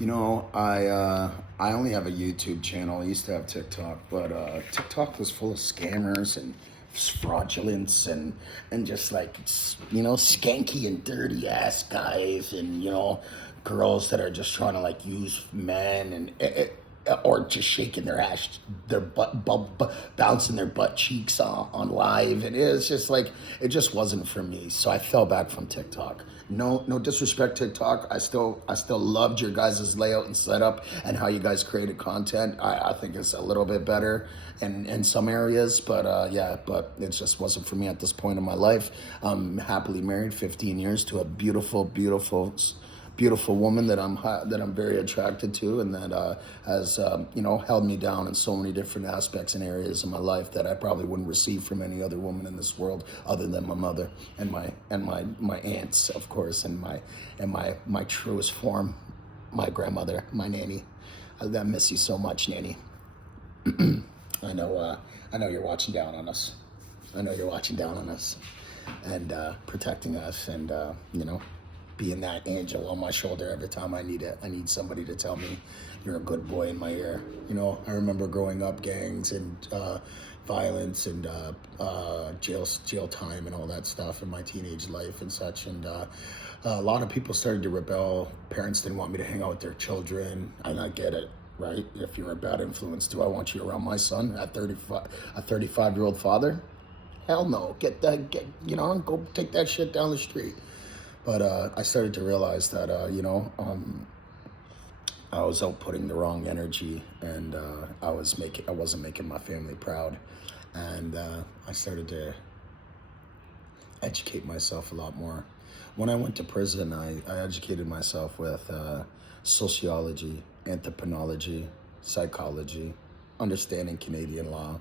I only have a YouTube channel. I used to have TikTok, but TikTok was full of scammers and fraudulence and just like skanky and dirty ass guys and girls that are just trying to like use men or just shaking their ass, their bouncing their butt cheeks on live, and it's just like it just wasn't for me. So I fell back from TikTok. No disrespect, TikTok. I still loved your guys' layout and setup and how you guys created content. I think it's a little bit better in some areas, but but it just wasn't for me at this point in my life. I'm happily married, 15 years, to a beautiful woman that I'm very attracted to, and that has held me down in so many different aspects and areas of my life that I probably wouldn't receive from any other woman in this world other than my mother and my aunts, of course, and my truest form, my grandmother, my nanny. I miss you so much, nanny. I know you're watching down on us. And protecting us, and being that angel on my shoulder every time I need it. I need somebody to tell me you're a good boy in my ear. I remember growing up, gangs and violence and jail time and all that stuff in my teenage life and such. And a lot of people started to rebel. Parents didn't want me to hang out with their children, and I get it. Right? If you're a bad influence, do I want you around my son at 35, a 35-year-old father? Hell no. Go take that shit down the street. But I started to realize that, I was outputting the wrong energy, and I wasn't making my family proud. And I started to educate myself a lot more. When I went to prison, I educated myself with sociology, anthropology, psychology, understanding Canadian law,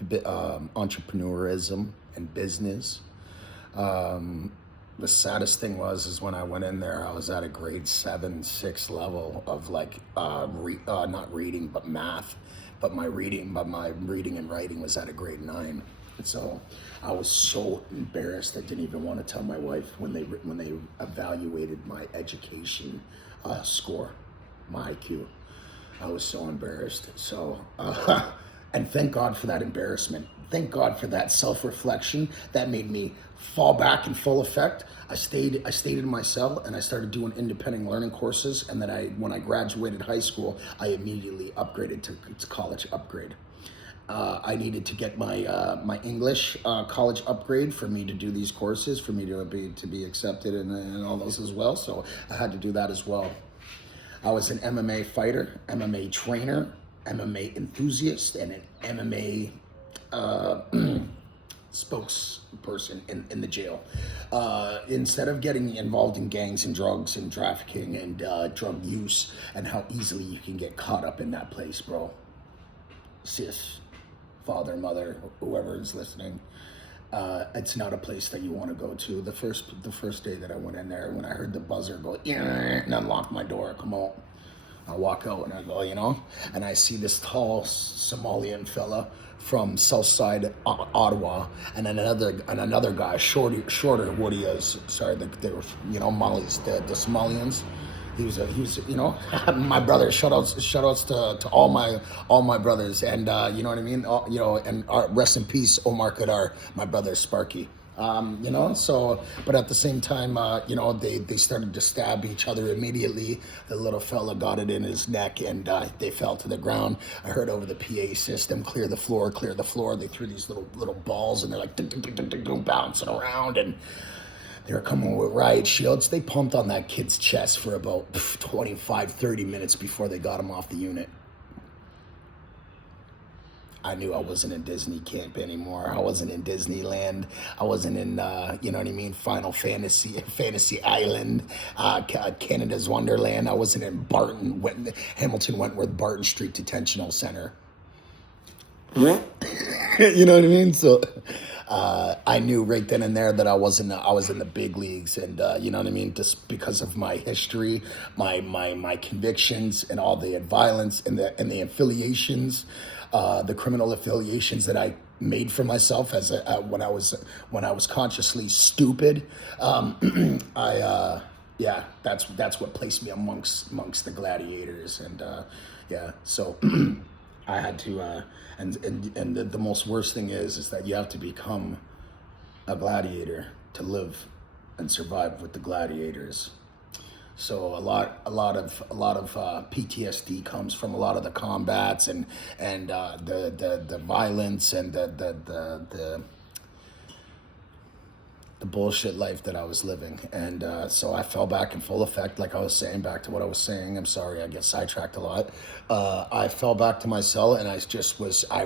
entrepreneurism and business. The saddest thing is when I went in there, I was at a grade 7, 6 level of like not reading but math, but my reading and writing was at a grade 9. And so I was so embarrassed I didn't even want to tell my wife when they evaluated my education score, my IQ. I was so embarrassed. So and thank God for that embarrassment. Thank God for that self-reflection that made me fall back in full effect. I stayed in my cell, and I started doing independent learning courses. And then when I graduated high school, I immediately upgraded to college upgrade. I needed to get my English college upgrade for me to do these courses, for me to be accepted and all those as well. So I had to do that as well. I was an MMA fighter, MMA trainer, MMA enthusiast, and an MMA spokesperson in the jail. Instead of getting involved in gangs and drugs and trafficking and drug use and how easily you can get caught up in that place, bro. Sis, father, mother, whoever is listening, it's not a place that you want to go to. The first day that I went in there, when I heard the buzzer go, and unlock my door, come on. I walk out and I go, and I see this tall Somalian fella from Southside Ottawa, and then another guy, shorter what he is. Sorry, they were, Malis, the Somalians. He was, my brother. Shout outs to all my brothers, and you know what I mean. And rest in peace, Omar Kadar, my brother Sparky. So, but at the same time, they started to stab each other immediately. The little fella got it in his neck, and they fell to the ground. I heard over the PA system, clear the floor. They threw these little balls, and they're like bouncing around, and they were coming with riot shields. They pumped on that kid's chest for about 25, 30 minutes before they got him off the unit. I knew I wasn't in Disney camp anymore. I wasn't in Disneyland. I wasn't in, Final Fantasy Island, Canada's Wonderland. I wasn't in Hamilton Wentworth Barton Street Detentional Center. You know what I mean? So I knew right then and there that I was in the big leagues, and you know what I mean, just because of my history, my convictions, and all the violence and the affiliations, the criminal affiliations that I made for myself when I was consciously stupid. yeah, that's what placed me amongst the gladiators, and yeah, so I had to, and the most worst thing is that you have to become a gladiator to live and survive with the gladiators. So a lot of PTSD comes from a lot of the combats and the violence and the bullshit life that I was living. And so I fell back in full effect, like I was saying, back to what I was saying. I'm sorry, I get sidetracked a lot. I fell back to my cell, and I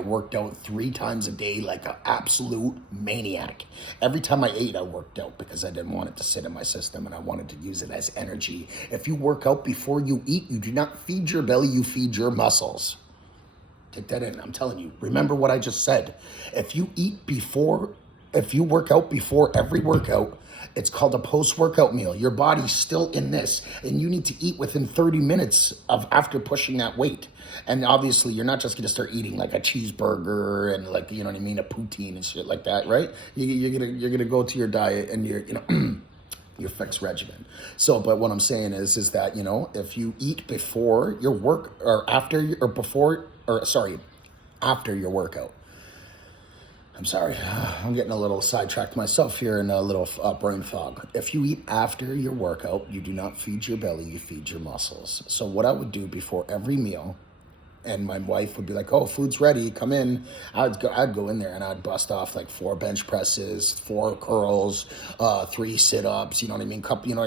worked out 3 times a day like an absolute maniac. Every time I ate, I worked out because I didn't want it to sit in my system, and I wanted to use it as energy. If you work out before you eat, you do not feed your belly, you feed your muscles. Take that in, I'm telling you. Remember what I just said. If you work out before every workout, it's called a post-workout meal. Your body's still in this, and you need to eat within 30 minutes of after pushing that weight. And obviously, you're not just going to start eating like a cheeseburger and like, you know what I mean, a poutine and shit like that, right? You're gonna go to your diet and your fixed regimen. So, but what I'm saying is that, if you eat before your work or after after your workout. I'm sorry, I'm getting a little sidetracked myself here in a little brain fog. If you eat after your workout, you do not feed your belly, you feed your muscles. So what I would do before every meal, and my wife would be like, "Oh, food's ready, come in." I'd go in there and I'd bust off like 4 bench presses, 4 curls, 3 sit-ups, you know what I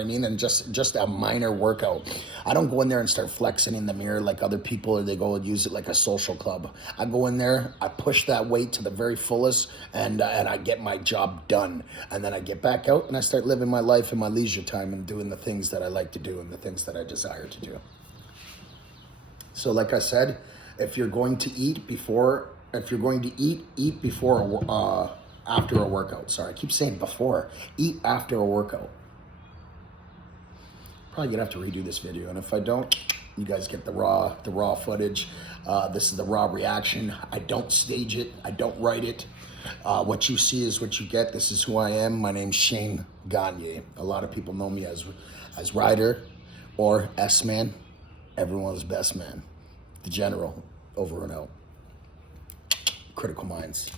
mean? And just a minor workout. I don't go in there and start flexing in the mirror like other people, or they go and use it like a social club. I go in there, I push that weight to the very fullest, and I get my job done. And then I get back out and I start living my life in my leisure time and doing the things that I like to do and the things that I desire to do. So like I said, if you're going to eat, eat before, after a workout. Sorry, I keep saying before. Eat after a workout. Probably gonna have to redo this video, and if I don't, you guys get the raw footage. This is the raw reaction. I don't stage it. I don't write it. What you see is what you get. This is who I am. My name's Shane Gagne. A lot of people know me as Ryder or SMan. Everyone's best man. The General, over and out. Critical Minds.